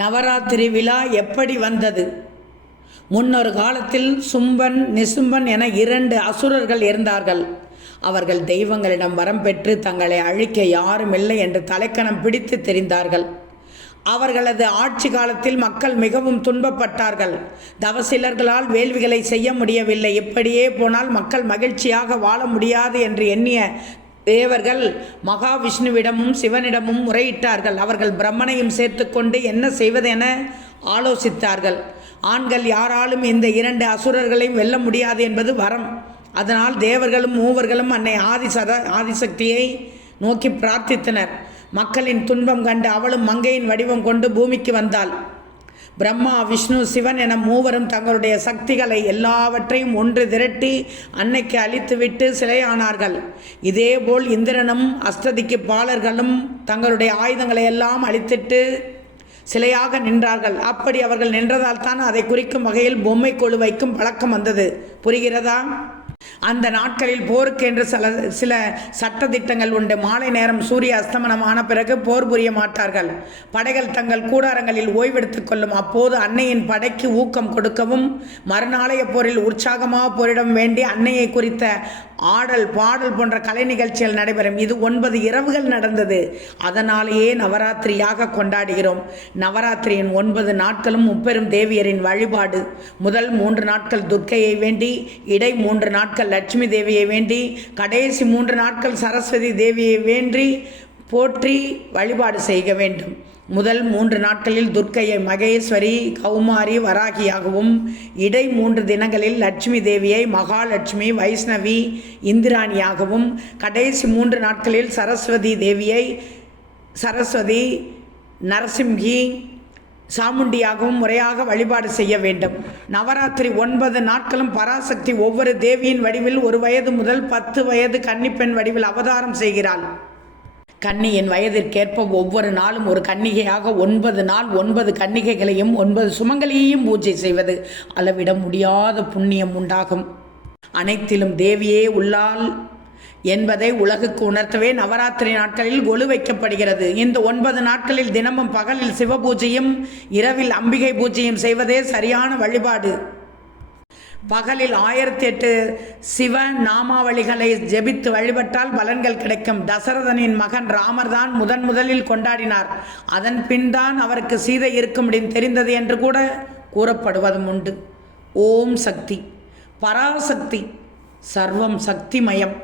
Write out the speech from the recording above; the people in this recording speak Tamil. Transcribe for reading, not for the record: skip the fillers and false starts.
நவராத்திரி விழா எப்படி வந்தது? முன்னொரு காலத்தில் சும்பன் நிசும்பன் என 2 அசுரர்கள் இருந்தார்கள். அவர்கள் தெய்வங்களிடம் வரம் பெற்று தங்களை அழிக்க யாரும் இல்லை என்று தலைக்கணம் பிடித்து தெரிந்தார்கள். அவர்களது ஆட்சி காலத்தில் மக்கள் மிகவும் துன்பப்பட்டார்கள். தவசிலர்களால் வேள்விகளை செய்ய முடியவில்லை. இப்படியே போனால் மக்கள் மகிழ்ச்சியாக வாழ முடியாது என்று எண்ணிய தேவர்கள் மகாவிஷ்ணுவிடமும் சிவனிடமும் முறையிட்டார்கள். அவர்கள் பிரம்மனையும் சேர்த்து கொண்டு என்ன செய்வதென ஆலோசித்தார்கள். ஆண்கள் யாராலும் இந்த 2 அசுரர்களையும் வெல்ல முடியாது என்பது வரம். அதனால் தேவர்களும் மூவர்களும் அன்னை ஆதிசக்தியை நோக்கி பிரார்த்தித்தனர். மக்களின் துன்பம் கண்டு அவளும் மங்கையின் வடிவம் கொண்டு பூமிக்கு வந்தாள். பிரம்மா, விஷ்ணு, சிவன் என மூவரும் தங்களுடைய சக்திகளை எல்லாவற்றையும் ஒன்று திரட்டி அன்னைக்கு அழித்துவிட்டு சிலையானார்கள். இதேபோல் இந்திரனும் அஸ்ததிக்கு பாலர்களும் தங்களுடைய ஆயுதங்களை எல்லாம் அழித்திட்டு சிலையாக நின்றார்கள். அப்படி அவர்கள் நின்றதால் தான் அதை குறிக்கும் வகையில் பொம்மை கொழு வைக்கும் பழக்கம் வந்தது. புரிகிறதா? அந்த நாட்களில் போருக்கு என்று சில சட்டதிட்டங்கள் உண்டு. மாலை நேரம் சூரிய அஸ்தமனமான பிறகு போர் புரிய மாட்டார்கள். படைகள் தங்கள் கூடாரங்களில் ஓய்வெடுத்துக் கொள்ளும். அப்போது அன்னையின் படைக்கு ஊக்கம் கொடுக்கவும் மறுநாளைய போரில் உற்சாகமாக போரிடம் வேண்டி அன்னையை குறித்த ஆடல் பாடல் போன்ற கலை நிகழ்ச்சிகள் நடைபெறும். இது 9 இரவுகள் நடந்தது. அதனாலேயே நவராத்திரியாக கொண்டாடுகிறோம். நவராத்திரியின் 9 நாட்களும் முப்பெரும் தேவியரின் வழிபாடு. முதல் 3 நாட்கள் துர்க்கையை வேண்டி, இடை 3 நாட்கள் லட்சுமி தேவியை வேண்டி, கடைசி 3 நாட்கள் சரஸ்வதி தேவியை வேண்டி போற்றி வழிபாடு செய்ய வேண்டும். முதல் 3 நாட்களில் துர்க்கையை மகேஸ்வரி, கௌமாரி, வராகியாகவும், இடை 3 தினங்களில் லட்சுமி தேவியை மகாலட்சுமி, வைஷ்ணவி, இந்திராணியாகவும், கடைசி 3 நாட்களில் சரஸ்வதி தேவியை சரஸ்வதி, நரசிம்ஹி, சாமுண்டியாகவும் முறையாக வழிபாடு செய்ய வேண்டும். நவராத்திரி 9 நாட்களும் பராசக்தி ஒவ்வொரு தேவியின் வடிவில் 1 வயது முதல் 10 வயது கன்னிப்பெண் வடிவில் அவதாரம் செய்கிறாள். கன்னியின் வயதிற்கேற்ப ஒவ்வொரு நாளும் ஒரு கன்னிகையாக 9 நாள் 9 கன்னிகைகளையும் 9 சுமங்கலியையும் பூஜை செய்வது அளவிட முடியாத புண்ணியம் உண்டாகும். அனைத்திலும் தேவியே உள்ளாள் என்பதை உலகுக்கு உணர்த்தவே நவராத்திரி நாட்களில் கொலு வைக்கப்படுகிறது. இந்த 9 நாட்களில் தினமும் பகலில் சிவ பூஜையும் இரவில் அம்பிகை பூஜையும் செய்வதே சரியான வழிபாடு. பகலில் 1008 சிவ நாமாவளிகளை ஜெபித்து வழிபட்டால் பலன்கள் கிடைக்கும். தசரதனின் மகன் ராமர் தான் முதலில் கொண்டாடினார். அதன் பின் தான் அவருக்கு சீதை இருக்கும்படி தெரிந்தது என்று கூட கூறப்படுவதும் உண்டு. ஓம் சக்தி, பராசக்தி, சர்வம் சக்திமயம்.